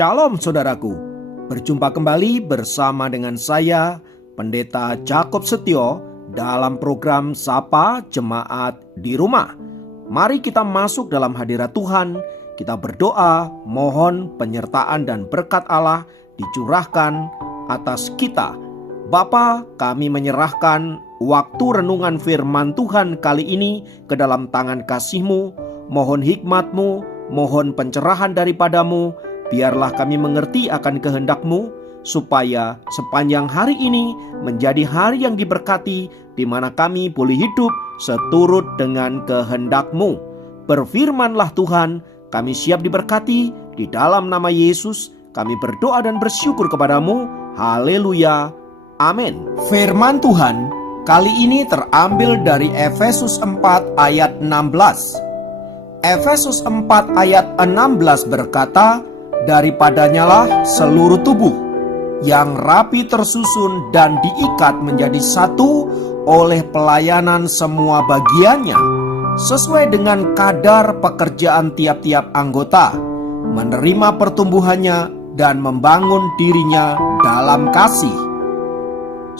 Shalom saudaraku, berjumpa kembali bersama dengan saya, Pendeta Jakob Setio, dalam program Sapa Jemaat di Rumah. Mari kita masuk dalam hadirat Tuhan, kita berdoa, mohon penyertaan dan berkat Allah dicurahkan atas kita. Bapa, kami menyerahkan waktu renungan firman Tuhan kali ini ke dalam tangan kasih-Mu. Mohon hikmat-Mu, mohon pencerahan daripadamu. Biarlah kami mengerti akan kehendak-Mu, supaya sepanjang hari ini menjadi hari yang diberkati, di mana kami boleh hidup seturut dengan kehendak-Mu. Berfirmanlah Tuhan, kami siap diberkati. Di dalam nama Yesus kami berdoa dan bersyukur kepadamu. Haleluya, amin. Firman Tuhan kali ini terambil dari Efesus 4 ayat 16. Efesus 4 ayat 16 berkata, "Daripadanyalah seluruh tubuh yang rapi tersusun dan diikat menjadi satu oleh pelayanan semua bagiannya, sesuai dengan kadar pekerjaan tiap-tiap anggota, menerima pertumbuhannya dan membangun dirinya dalam kasih."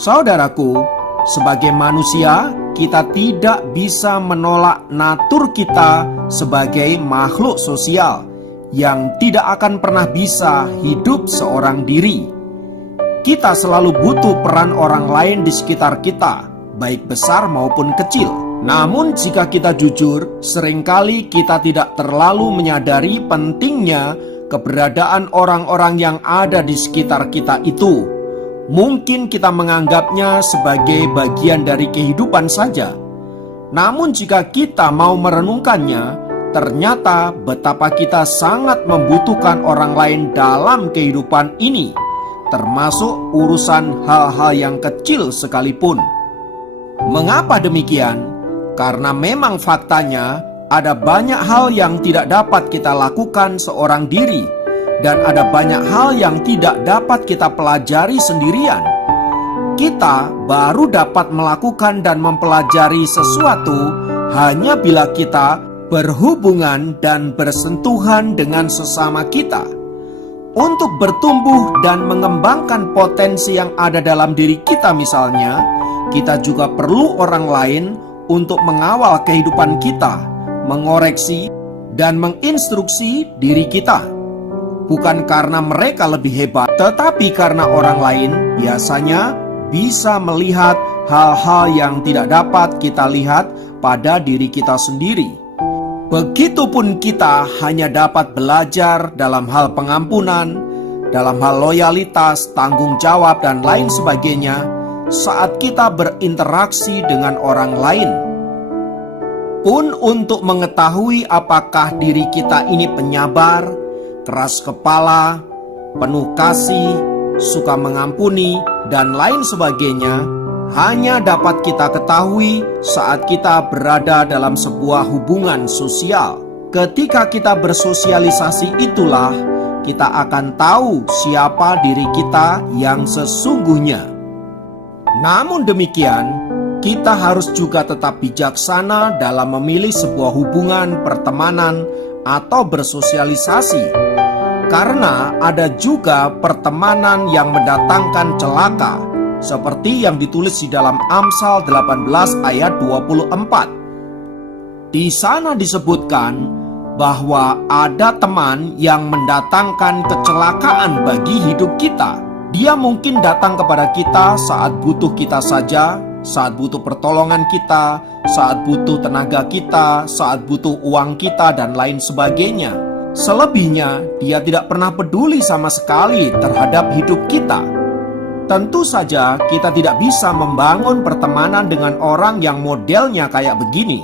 Saudaraku, sebagai manusia, kita tidak bisa menolak natur kita sebagai makhluk sosial yang tidak akan pernah bisa hidup seorang diri. Kita selalu butuh peran orang lain di sekitar kita, baik besar maupun kecil. Namun jika kita jujur, seringkali kita tidak terlalu menyadari pentingnya keberadaan orang-orang yang ada di sekitar kita itu. Mungkin kita menganggapnya sebagai bagian dari kehidupan saja. Namun jika kita mau merenungkannya, ternyata betapa kita sangat membutuhkan orang lain dalam kehidupan ini, termasuk urusan hal-hal yang kecil sekalipun. Mengapa demikian? Karena memang faktanya ada banyak hal yang tidak dapat kita lakukan seorang diri, dan ada banyak hal yang tidak dapat kita pelajari sendirian. Kita baru dapat melakukan dan mempelajari sesuatu hanya bila kita berhubungan dan bersentuhan dengan sesama kita. Untuk bertumbuh dan mengembangkan potensi yang ada dalam diri kita misalnya, kita juga perlu orang lain untuk mengawal kehidupan kita, mengoreksi dan menginstruksi diri kita. Bukan karena mereka lebih hebat, tetapi karena orang lain biasanya bisa melihat hal-hal yang tidak dapat kita lihat pada diri kita sendiri. Begitupun kita hanya dapat belajar dalam hal pengampunan, dalam hal loyalitas, tanggung jawab, dan lain sebagainya saat kita berinteraksi dengan orang lain. Pun untuk mengetahui apakah diri kita ini penyabar, keras kepala, penuh kasih, suka mengampuni, dan lain sebagainya, hanya dapat kita ketahui saat kita berada dalam sebuah hubungan sosial. Ketika kita bersosialisasi itulah kita akan tahu siapa diri kita yang sesungguhnya. Namun demikian, kita harus juga tetap bijaksana dalam memilih sebuah hubungan pertemanan atau bersosialisasi, karena ada juga pertemanan yang mendatangkan celaka, seperti yang ditulis di dalam Amsal 18 ayat 24. Di sana disebutkan bahwa ada teman yang mendatangkan kecelakaan bagi hidup kita. Dia mungkin datang kepada kita saat butuh kita saja, saat butuh pertolongan kita, saat butuh tenaga kita, saat butuh uang kita, dan lain sebagainya. Selebihnya, dia tidak pernah peduli sama sekali terhadap hidup kita. Tentu saja kita tidak bisa membangun pertemanan dengan orang yang modelnya kayak begini.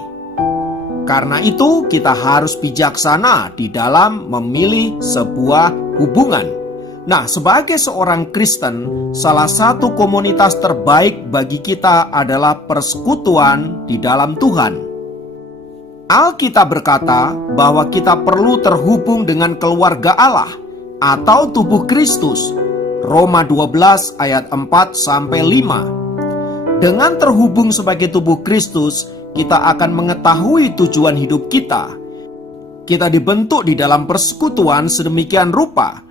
Karena itu kita harus bijaksana di dalam memilih sebuah hubungan. Nah, sebagai seorang Kristen, salah satu komunitas terbaik bagi kita adalah persekutuan di dalam Tuhan. Alkitab berkata bahwa kita perlu terhubung dengan keluarga Allah atau tubuh Kristus. Roma 12 ayat 4-5. Dengan terhubung sebagai tubuh Kristus, kita akan mengetahui tujuan hidup kita. Kita dibentuk di dalam persekutuan sedemikian rupa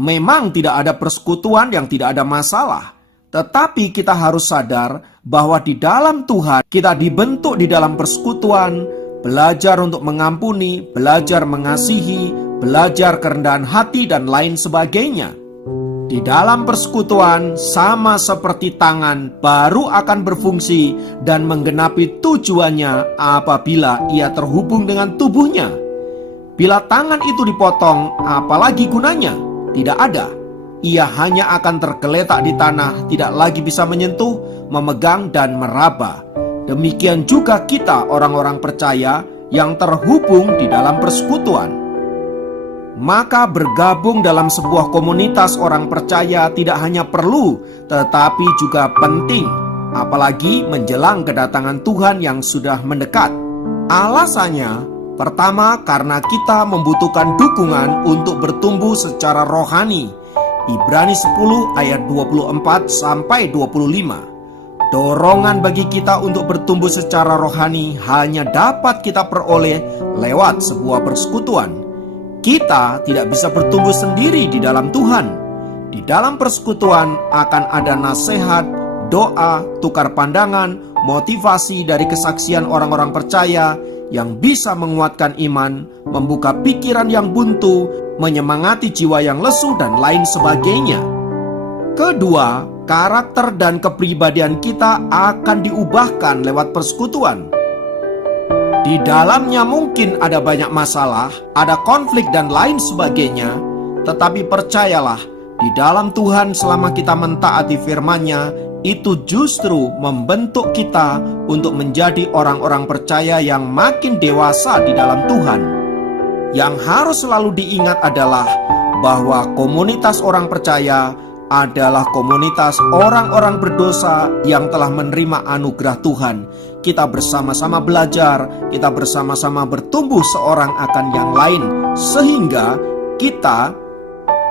Memang tidak ada persekutuan yang tidak ada masalah, tetapi kita harus sadar bahwa di dalam Tuhan kita dibentuk di dalam persekutuan, belajar untuk mengampuni, belajar mengasihi, belajar kerendahan hati dan lain sebagainya. Di dalam persekutuan, sama seperti tangan, baru akan berfungsi dan menggenapi tujuannya apabila ia terhubung dengan tubuhnya. Bila tangan itu dipotong, apalagi gunanya? Tidak ada. Ia hanya akan tergeletak di tanah, tidak lagi bisa menyentuh, memegang, dan meraba. Demikian juga kita orang-orang percaya yang terhubung di dalam persekutuan. Maka bergabung dalam sebuah komunitas orang percaya tidak hanya perlu, tetapi juga penting, apalagi menjelang kedatangan Tuhan yang sudah mendekat. Alasannya, pertama karena kita membutuhkan dukungan untuk bertumbuh secara rohani. Ibrani 10 ayat 24-25. Dorongan bagi kita untuk bertumbuh secara rohani hanya dapat kita peroleh lewat sebuah persekutuan. Kita tidak bisa bertumbuh sendiri di dalam Tuhan. Di dalam persekutuan akan ada nasihat, doa, tukar pandangan, motivasi dari kesaksian orang-orang percaya yang bisa menguatkan iman, membuka pikiran yang buntu, menyemangati jiwa yang lesu, dan lain sebagainya. Kedua, karakter dan kepribadian kita akan diubahkan lewat persekutuan. Di dalamnya mungkin ada banyak masalah, ada konflik dan lain sebagainya, tetapi percayalah, di dalam Tuhan selama kita mentaati firman-Nya, itu justru membentuk kita untuk menjadi orang-orang percaya yang makin dewasa di dalam Tuhan. Yang harus selalu diingat adalah bahwa komunitas orang percaya adalah komunitas orang-orang berdosa yang telah menerima anugerah Tuhan. Kita bersama-sama belajar, kita bersama-sama bertumbuh seorang akan yang lain, sehingga kita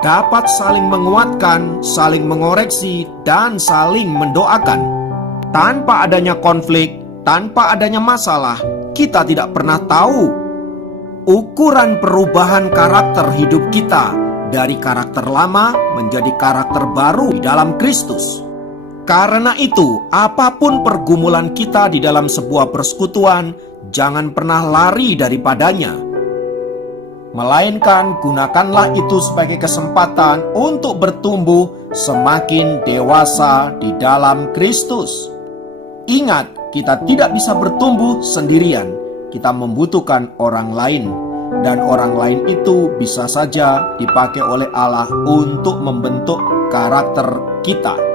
dapat saling menguatkan, saling mengoreksi, dan saling mendoakan. Tanpa adanya konflik, tanpa adanya masalah, kita tidak pernah tahu ukuran perubahan karakter hidup kita dari karakter lama menjadi karakter baru di dalam Kristus. Karena itu, apapun pergumulan kita di dalam sebuah persekutuan, jangan pernah lari daripadanya. Melainkan gunakanlah itu sebagai kesempatan untuk bertumbuh semakin dewasa di dalam Kristus. Ingat, kita tidak bisa bertumbuh sendirian. Kita membutuhkan orang lain. Dan orang lain itu bisa saja dipakai oleh Allah untuk membentuk karakter kita.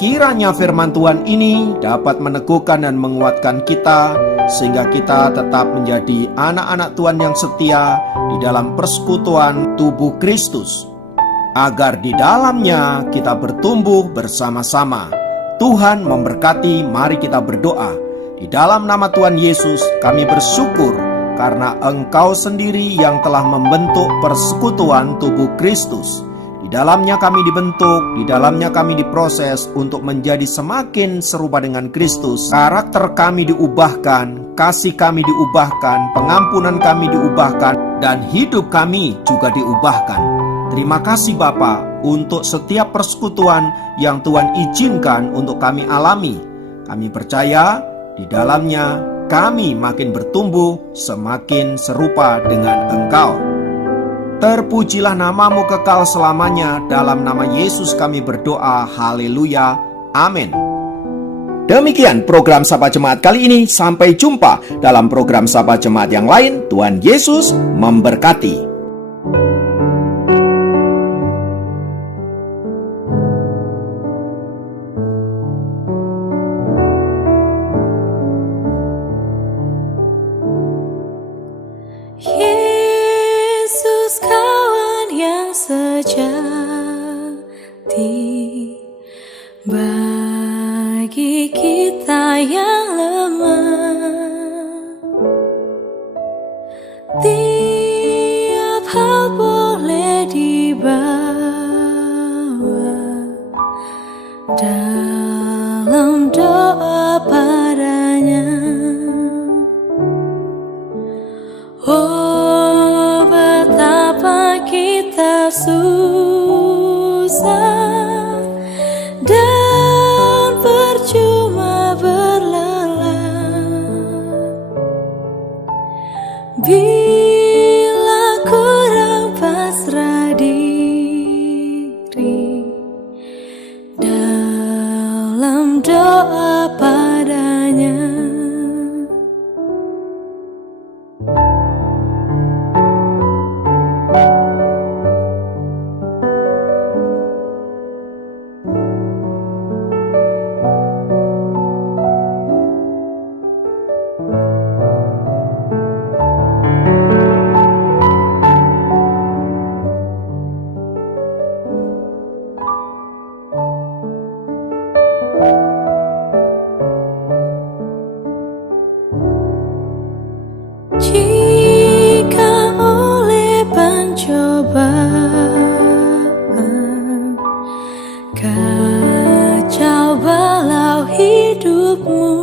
Kiranya firman Tuhan ini dapat meneguhkan dan menguatkan kita, sehingga kita tetap menjadi anak-anak Tuhan yang setia di dalam persekutuan tubuh Kristus, agar di dalamnya kita bertumbuh bersama-sama. Tuhan memberkati. Mari kita berdoa. Di dalam nama Tuhan Yesus kami bersyukur karena Engkau sendiri yang telah membentuk persekutuan tubuh Kristus. Di dalamnya kami dibentuk, di dalamnya kami diproses untuk menjadi semakin serupa dengan Kristus. Karakter kami diubahkan, kasih kami diubahkan, pengampunan kami diubahkan, dan hidup kami juga diubahkan. Terima kasih Bapa untuk setiap persekutuan yang Tuhan izinkan untuk kami alami. Kami percaya di dalamnya kami makin bertumbuh, semakin serupa dengan Engkau. Terpujilah namamu kekal selamanya. Dalam nama Yesus kami berdoa. Haleluya. Amin. Demikian program Sapa Jemaat kali ini. Sampai jumpa dalam program Sapa Jemaat yang lain. Tuhan Yesus memberkati. Yesus kawan yang sejati, bagi kita yang lemah, tiap hal boleh dibawa dalam doa padanya. Oh, betapa kita Bila kurang pasrah diri dalam doa padanya, jika oleh pencobaan kacau balau hidupmu,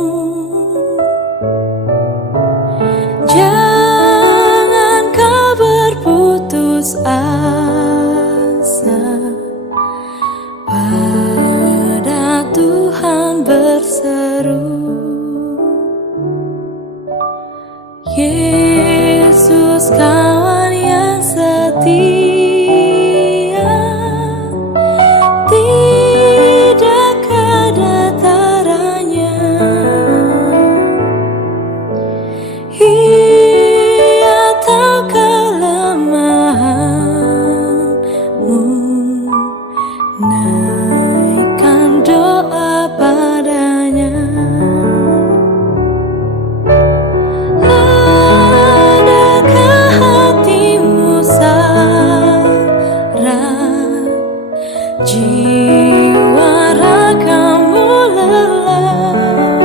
jangan kau berputus asa, pada Tuhan berseru. Yesus kawan yang setia, tidak ada taranya. Ia tahu kelemahanmu, naikkan doa padanya. Jiwa ragamu lelah,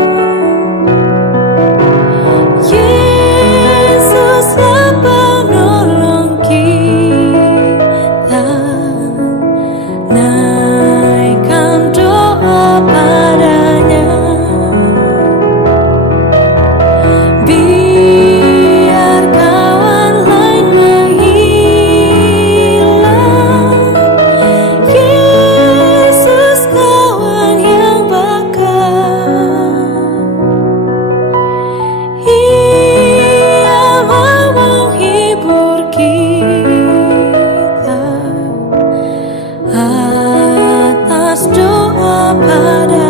Yesuslah penolong kita, naikkan doa padanya. Biar kawan lain menghilang, Yesus kawan yang bakal. Ia mau menghibur kita atas doa pada